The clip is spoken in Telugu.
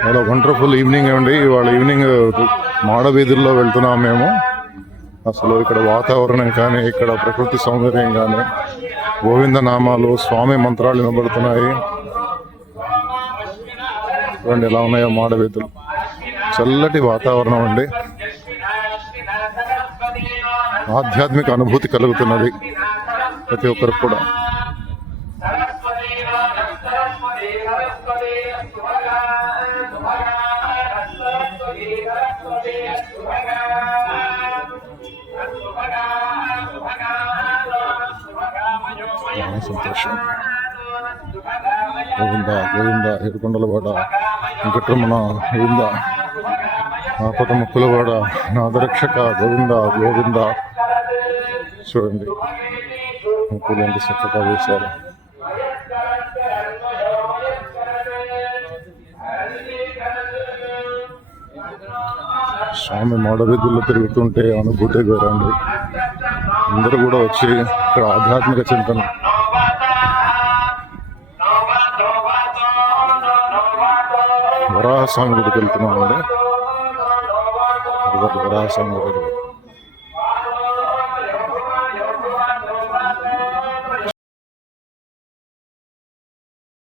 చాలా వండర్ఫుల్ ఈవినింగ్ అండి. ఇవాళ ఈవినింగ్ మాడవీధుల్లో వెళ్తున్నాం మేము. అసలు ఇక్కడ వాతావరణం కానీ, ఇక్కడ ప్రకృతి సౌందర్యం కానీ, గోవింద నామాలు, స్వామి మంత్రాలు వినబడుతున్నాయి. చూడండి ఎలా ఉన్నాయో మాడవీధులు. చల్లటి వాతావరణం అండి. ఆధ్యాత్మిక అనుభూతి కలుగుతున్నది ప్రతి ఒక్కరికి కూడా. సంతోషం. గోవింద గోవింద ఏడుకొండలవాడ వెంకటరమణ గోవింద, ఆపద ముక్కులవాడ నాదరక్షక గోవింద గోవింద. చూడండి ముక్కులు ఎంత చక్కగా వేశారు. స్వామి మాడవీధుల్లో తిరుగుతుంటే అనుభూతి వేరండి. అందరూ కూడా వచ్చి ఇక్కడ ఆధ్యాత్మిక చింతన. వరాహస్వామి గుడికి వెళ్తున్నామండి. వరాహస్వామి గుడి.